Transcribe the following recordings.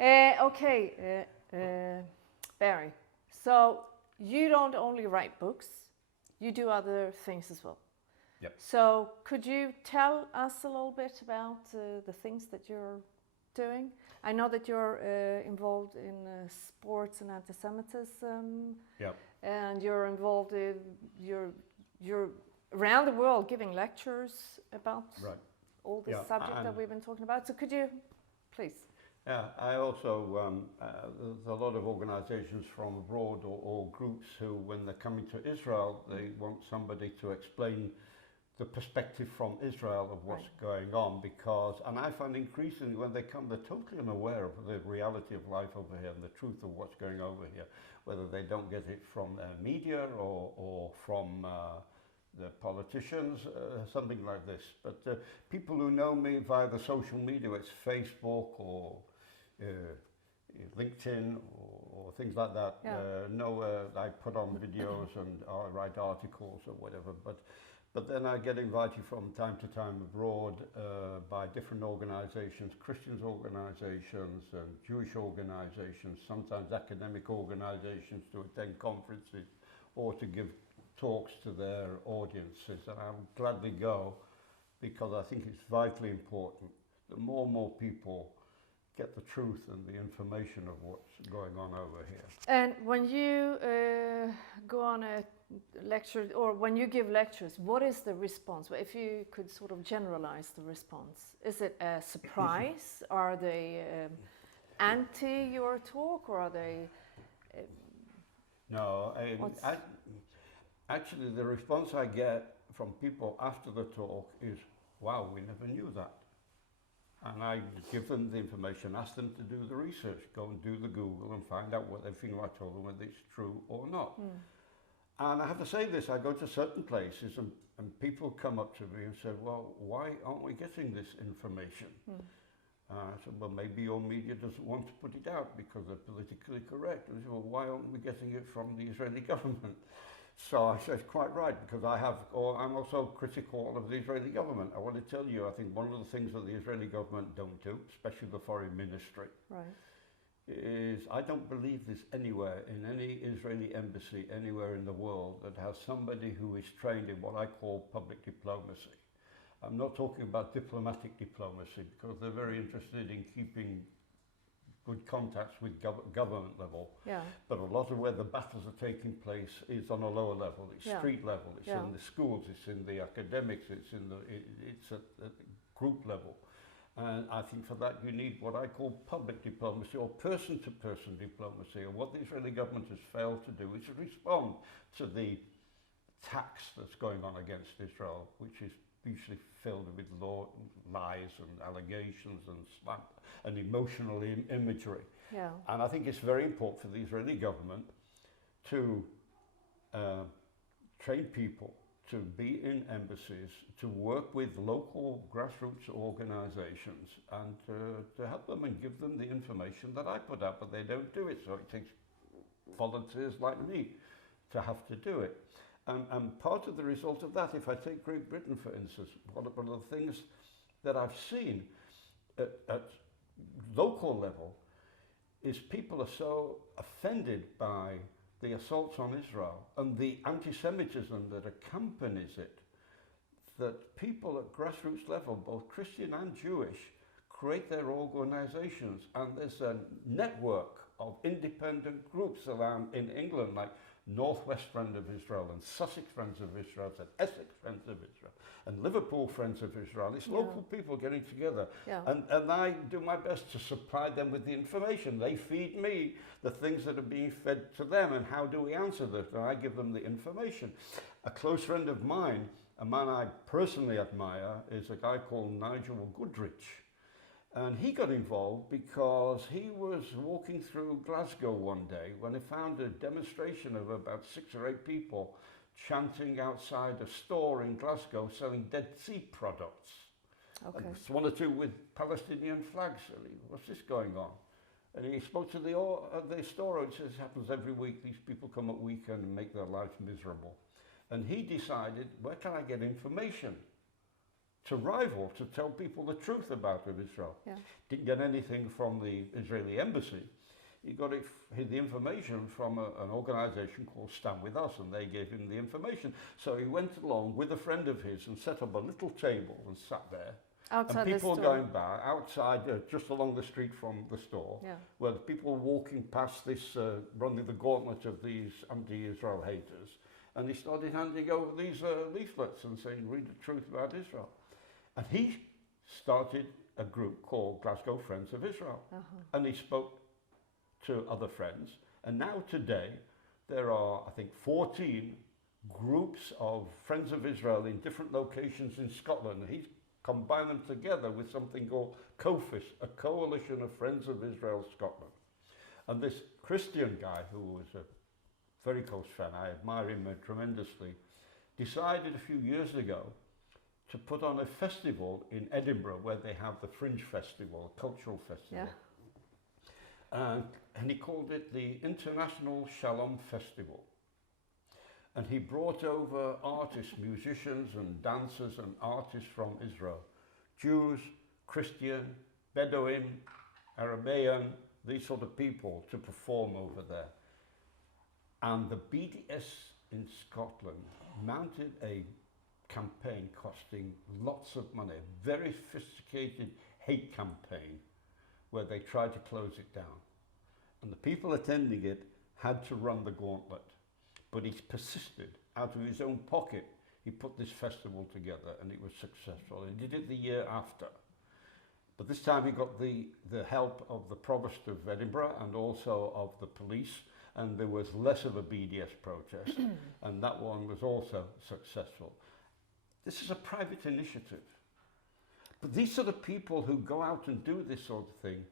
Okay, Barry. So you don't only write books, you do other things as well. Yep. So could you tell us a little bit about the things that you're doing? I know that you're involved in sports and anti-Semitism. Yep. And you're involved in you're around the world giving lectures about Right. all this subject that we've been talking about. So could you please? Yeah, I also, there's a lot of organizations from abroad or groups who, when they're coming to Israel, they want somebody to explain the perspective from Israel of what's going on, because, and I find increasingly when they come, they're totally unaware of the reality of life over here and the truth of what's going over here, whether they don't get it from their media or from the politicians, something like this. But people who know me via the social media, it's Facebook or LinkedIn or things like that, know I put on videos and I write articles or whatever. But then I get invited from time to time abroad by different organizations, Christian organizations and Jewish organizations, sometimes academic organizations, to attend conferences or to give talks to their audiences. And I would gladly go, because I think it's vitally important that more and more people get the truth and the information of what's going on over here. And when you go on a lecture, or when you give lectures, what is the response? If you could sort of generalize the response, is it a surprise? Are they anti your talk, or are they? No, actually the response I get from people after the talk is, wow, we never knew that. And I give them the information, ask them to do the research, go and do the Google and find out what they think I told them, whether it's true or not. And I have to say this, I go to certain places and people come up to me and say, well, why aren't we getting this information? I said, well, maybe your media doesn't want to put it out because they're politically correct. And they said, well, why aren't we getting it from the Israeli government? So I said, quite right, because I'm also critical of the Israeli government. I want to tell you, I think one of the things that the Israeli government don't do, especially the foreign ministry, is I don't believe there's anywhere in any Israeli embassy anywhere in the world that has somebody who is trained in what I call public diplomacy. I'm not talking about diplomatic diplomacy, because they're very interested in keeping good contacts with government level. But a lot of where the battles are taking place is on a lower level. It's street level. It's in the schools. It's in the academics. It's at group level. And I think for that you need what I call public diplomacy or person-to-person diplomacy. And what the Israeli government has failed to do is respond to the attacks that's going on against Israel, which is usually filled with lies and allegations and emotional imagery. And I think it's very important for the Israeli government to train people to be in embassies, to work with local grassroots organizations and to help them and give them the information that I put out, but they don't do it. So it takes volunteers like me to have to do it. And part of the result of that, if I take Great Britain for instance, one of the things that I've seen at local level is people are so offended by the assaults on Israel and the anti-Semitism that accompanies it, that people at grassroots level, both Christian and Jewish, create their organizations, and there's a network of independent groups around in England, like Northwest Friend of Israel and Sussex Friends of Israel and Essex Friends of Israel and Liverpool Friends of Israel. It's local people getting together, and I do my best to supply them with the information. They feed me the things that are being fed to them, and how do we answer this? And I give them the information. A close friend of mine, a man I personally admire, is a guy called Nigel Goodrich. And he got involved because he was walking through Glasgow one day when he found a demonstration of about 6 or 8 people chanting outside a store in Glasgow selling Dead Sea products. And 1 or 2 with Palestinian flags. What's this going on? And he spoke to the store and says, it happens every week. These people come at weekend and make their lives miserable. And he decided, where can I get information to rival, to tell people the truth about Israel. Yeah. Didn't get anything from the Israeli embassy. He got the information from an organisation called Stand With Us, and they gave him the information. So he went along with a friend of his and set up a little table and sat there. Outside and people the were store. going by outside, just along the street from the store, Yeah. where the people were walking past this, running the gauntlet of these anti-Israel haters. And he started handing over these leaflets and saying, read the truth about Israel. And he started a group called Glasgow Friends of Israel. And he spoke to other friends. And now today, there are, I think, 14 groups of Friends of Israel in different locations in Scotland. And he's combined them together with something called COFIS, a Coalition of Friends of Israel Scotland. And this Christian guy, who was a very close friend, I admire him tremendously, decided a few years ago to put on a festival in Edinburgh where they have the Fringe Festival, a cultural festival. Yeah. And he called it the International Shalom Festival. And he brought over artists, musicians and dancers and artists from Israel. Jews, Christian, Bedouin, Aramean, these sort of people to perform over there. And the BDS in Scotland mounted a campaign costing lots of money, a very sophisticated hate campaign where they tried to close it down. And the people attending it had to run the gauntlet. But he persisted. Out of his own pocket, he put this festival together and it was successful. He did it the year after. But this time he got the help of the Provost of Edinburgh and also of the police, and there was less of a BDS protest, and that one was also successful. This is a private initiative. But these are the people who go out and do this sort of thing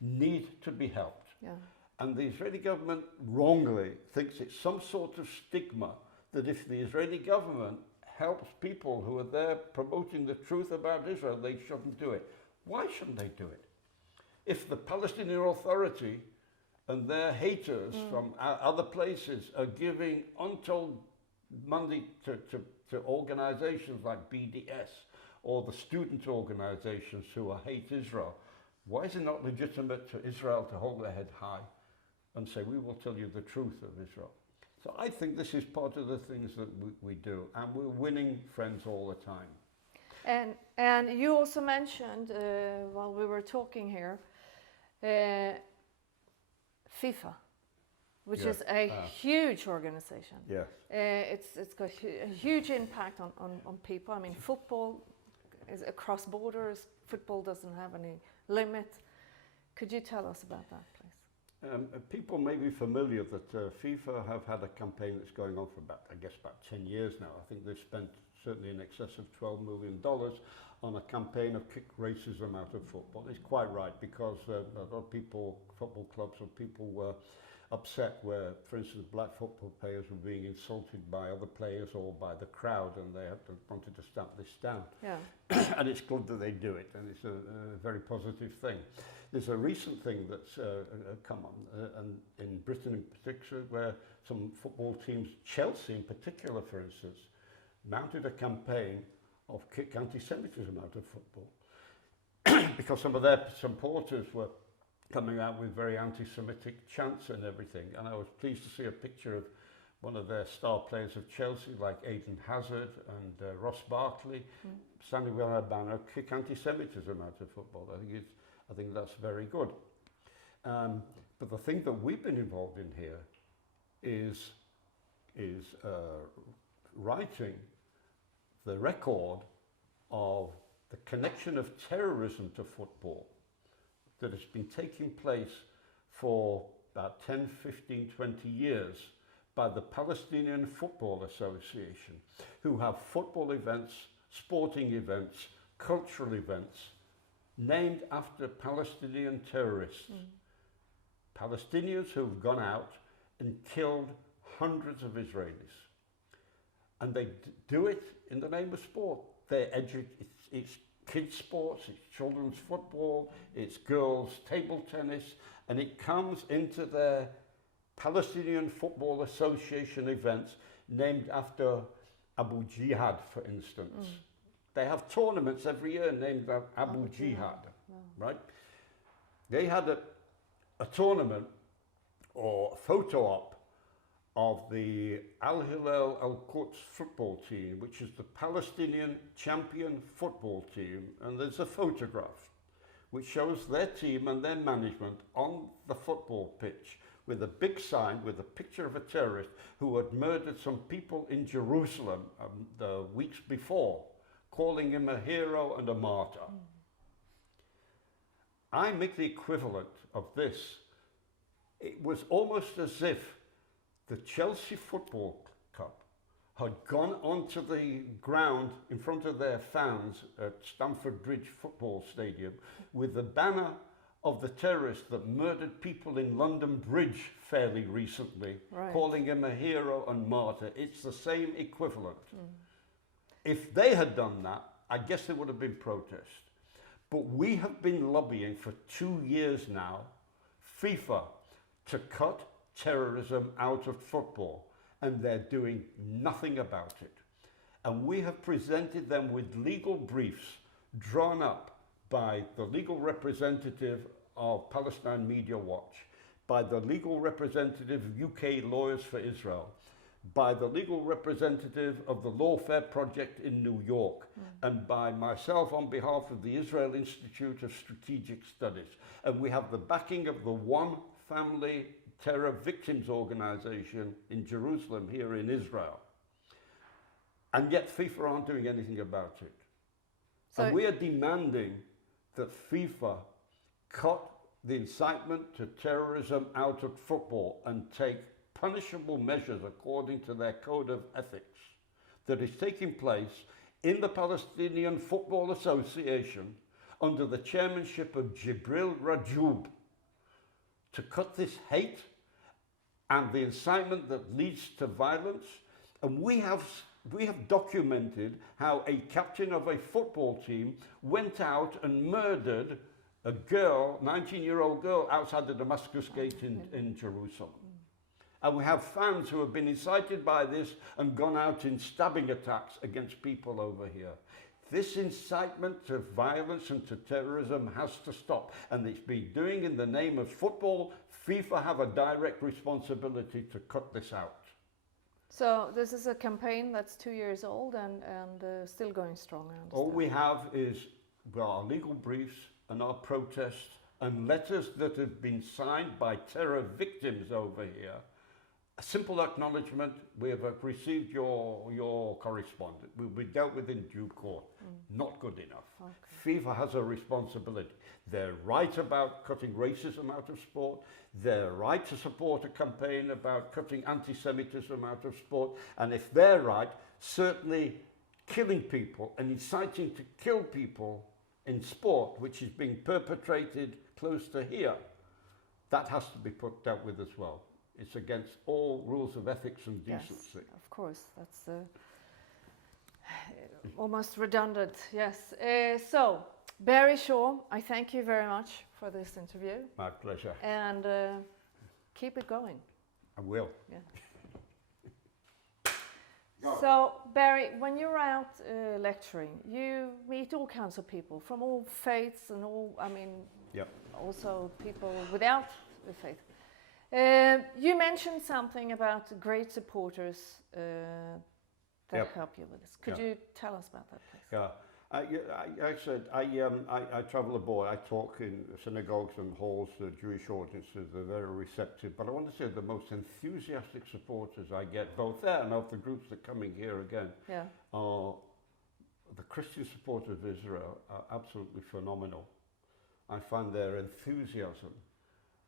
need to be helped. Yeah. And the Israeli government wrongly thinks it's some sort of stigma that if the Israeli government helps people who are there promoting the truth about Israel, they shouldn't do it. Why shouldn't they do it? If the Palestinian Authority and their haters from other places are giving untold money to organizations like BDS or the student organizations who hate Israel, why is it not legitimate to Israel to hold their head high and say, we will tell you the truth of Israel? So I think this is part of the things that we do, and we're winning friends all the time. And you also mentioned, while we were talking here, FIFA, which is a huge organization. Yes. It's got a huge impact on people. I mean, football is across borders. Football doesn't have any limit. Could you tell us about that, please? People may be familiar that FIFA have had a campaign that's going on for about 10 years now. I think they've spent certainly in excess of $12 million on a campaign of kick racism out of football. It's quite right, because a lot of people, football clubs or people were upset where, for instance, black football players were being insulted by other players or by the crowd, and they wanted to stamp this down. Yeah. And it's good that they do it, and it's a very positive thing. There's a recent thing that's come on, and in Britain in particular, where some football teams, Chelsea in particular, for instance, mounted a campaign of kick anti-Semitism out of football because some of their supporters were coming out with very anti-Semitic chants and everything. And I was pleased to see a picture of one of their star players of Chelsea, like Eden Hazard and Ross Barkley, standing with a banner, kick anti-Semitism out of football. I think that's very good. But the thing that we've been involved in here is writing the record of the connection of terrorism to football that has been taking place for about 10, 15, 20 years by the Palestinian Football Association, who have football events, sporting events, cultural events, named after Palestinian terrorists. Palestinians who've gone out and killed hundreds of Israelis. And they do it in the name of sport. It's kids' sports, it's children's football, it's girls' table tennis, and it comes into their Palestinian Football Association events named after Abu Jihad, for instance. They have tournaments every year named Abu Jihad, right? They had a tournament or photo op of the Al Hilal Al Quds football team, which is the Palestinian champion football team, and there's a photograph which shows their team and their management on the football pitch with a big sign with a picture of a terrorist who had murdered some people in Jerusalem the weeks before, calling him a hero and a martyr. I make the equivalent of this. It was almost as if the Chelsea Football Club had gone onto the ground in front of their fans at Stamford Bridge Football Stadium with the banner of the terrorist that murdered people in London Bridge fairly recently, calling him a hero and martyr. It's the same equivalent. If they had done that, I guess there would have been protest. But we have been lobbying for 2 years now, FIFA, to cut terrorism out of football, and they're doing nothing about it. And we have presented them with legal briefs drawn up by the legal representative of Palestine Media Watch, by the legal representative of UK Lawyers for Israel, by the legal representative of the Lawfare Project in New York, and by myself on behalf of the Israel Institute of Strategic Studies. And we have the backing of the One Family Terror Victims Organization in Jerusalem, here in Israel. And yet FIFA aren't doing anything about it. So and we are demanding that FIFA cut the incitement to terrorism out of football and take punishable measures according to their code of ethics that is taking place in the Palestinian Football Association under the chairmanship of Jibril Rajoub, to cut this hate and the incitement that leads to violence. And we have documented how a captain of a football team went out and murdered a girl, 19-year-old girl, outside the Damascus Gate in Jerusalem. And we have fans who have been incited by this and gone out in stabbing attacks against people over here. This incitement to violence and to terrorism has to stop, and it's been doing in the name of football. FIFA have a direct responsibility to cut this out. So this is a campaign that's 2 years old and still going strong, I understand. All we have is our legal briefs and our protests and letters that have been signed by terror victims over here. A simple acknowledgement: we have received your correspondence. Will be dealt with in due course. Not good enough. Okay. FIFA has a responsibility. They're right about cutting racism out of sport. They're right to support a campaign about cutting anti-Semitism out of sport. And if they're right, certainly killing people and inciting to kill people in sport, which is being perpetrated close to here, that has to be dealt with as well. It's against all rules of ethics and decency. Yes, of course, that's almost redundant, yes. So, Barry Shaw, I thank you very much for this interview. My pleasure. And keep it going. I will. Yeah. So, Barry, when you're out lecturing, you meet all kinds of people from all faiths and all, also people without the faith. You mentioned something about great supporters that help you with this. Could you tell us about that, please? Yeah, I said I travel abroad. I talk in synagogues and halls to Jewish audiences. They're very receptive. But I want to say the most enthusiastic supporters I get, both there and of the groups that are coming here again, are the Christian supporters of Israel. Are absolutely phenomenal. I find their enthusiasm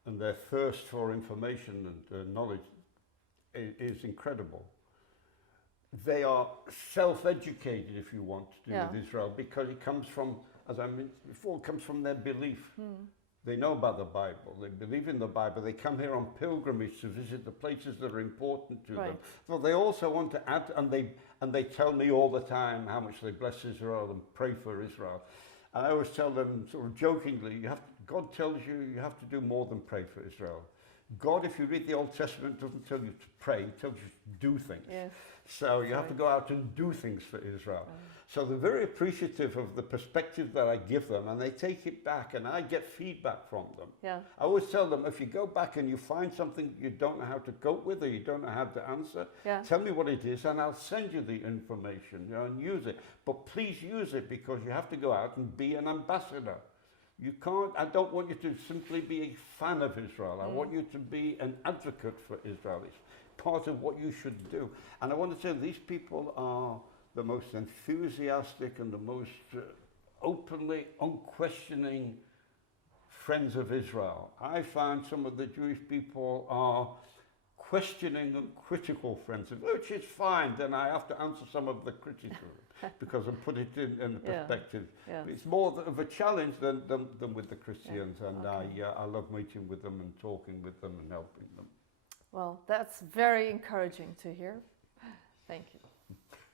and their thirst for information and knowledge is incredible. They are self-educated, if you want, to do with Israel, because it comes from, as I mentioned before, it comes from their belief. They know about the Bible, they believe in the Bible, they come here on pilgrimage to visit the places that are important to them. So they also want to add, and they tell me all the time how much they bless Israel and pray for Israel. And I always tell them, sort of jokingly, God tells you you have to do more than pray for Israel. God, if you read the Old Testament, doesn't tell you to pray, it tells you to do things. Yes. So you have to go out and do things for Israel. So they're very appreciative of the perspective that I give them, and they take it back, and I get feedback from them. Yeah. I always tell them, if you go back and you find something you don't know how to cope with, or you don't know how to answer, tell me what it is, and I'll send you the information, you know, and use it. But please use it, because you have to go out and be an ambassador. You can't, I don't want you to simply be a fan of Israel. I want you to be an advocate for Israel. It's part of what you should do. And I want to say these people are the most enthusiastic and the most openly, unquestioning friends of Israel. I find some of the Jewish people are questioning and critical friends, which is fine. Then I have to answer some of the criticism because I put it in the perspective. Yeah. It's more of a challenge than with the Christians, and I love meeting with them and talking with them and helping them. Well, that's very encouraging to hear. Thank you.